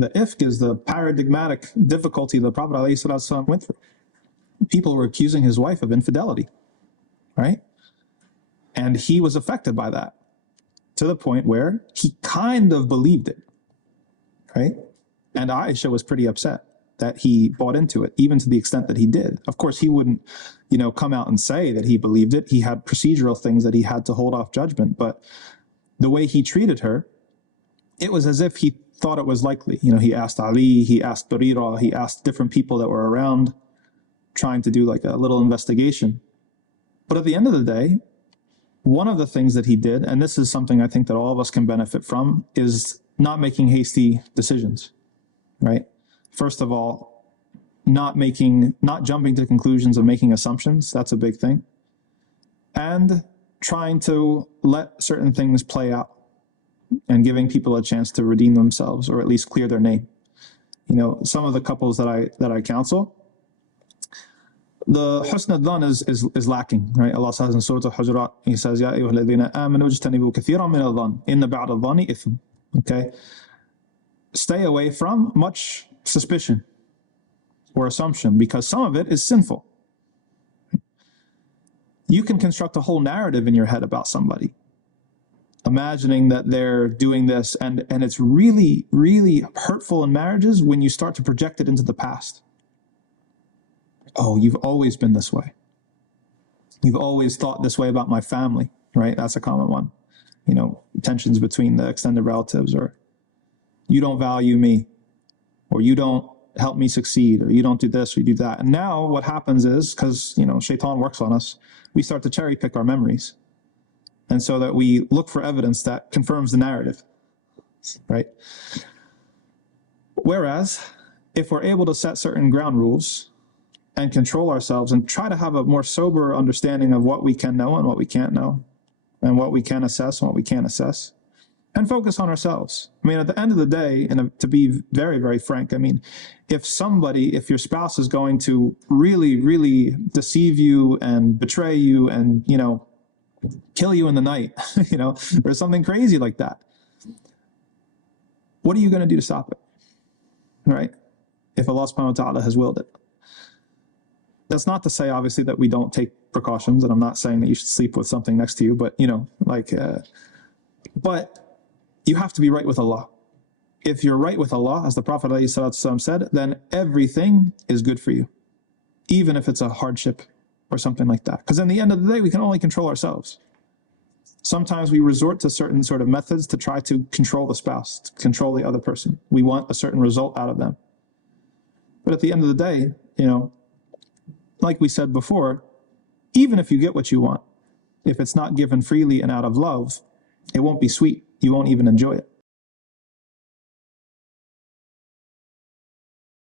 The ifk is the paradigmatic difficulty the Prophet ﷺ went through. People were accusing his wife of infidelity, right? And he was affected by that to the point where he kind of believed it, right? And Aisha was pretty upset that he bought into it, even to the extent that he did. Of course, he wouldn't, come out and say that he believed it. He had procedural things that he had to hold off judgment. But the way he treated her, it was as if he thought it was likely. He asked Ali, he asked Barira, he asked different people that were around, trying to do like a little investigation. But at the end of the day, one of the things that he did, and this is something I think that all of us can benefit from, is not making hasty decisions, right? First of all, not jumping to conclusions and making assumptions. That's a big thing. And trying to let certain things play out and giving people a chance to redeem themselves or at least clear their name. Some of the couples that I counsel, the husn al-dhan is lacking, right? Allah says in Surah Al-Hujurat, He says, Ya ayyuha alladhina amanu ijtanibu kathiran min al-dhan, inna ba'da al-dhani ithm. Okay? Stay away from much suspicion or assumption, because some of it is sinful. You can construct a whole narrative in your head about somebody, imagining that they're doing this, and it's really, really hurtful in marriages when you start to project it into the past. Oh, you've always been this way. You've always thought this way about my family, right? That's a common one. Tensions between the extended relatives, or you don't value me, or you don't help me succeed, or you don't do this, or you do that. And now what happens is, because, shaitan works on us, we start to cherry pick our memories. And so that we look for evidence that confirms the narrative, right? Whereas, if we're able to set certain ground rules and control ourselves and try to have a more sober understanding of what we can know and what we can't know, and what we can assess and what we can't assess, and focus on ourselves. At the end of the day, and to be very, very frank, if your spouse is going to really, really deceive you and betray you and, kill you in the night, or something crazy like that, what are you going to do to stop it? Right? If Allah subhanahu wa ta'ala has willed it. That's not to say, obviously, that we don't take precautions, and I'm not saying that you should sleep with something next to you, but, but you have to be right with Allah. If you're right with Allah, as the Prophet ﷺ said, then everything is good for you, even if it's a hardship or something like that. Because in the end of the day, we can only control ourselves. Sometimes we resort to certain sort of methods to try to control the spouse, to control the other person. We want a certain result out of them. But at the end of the day, like we said before, even if you get what you want, if it's not given freely and out of love, it won't be sweet. You won't even enjoy it.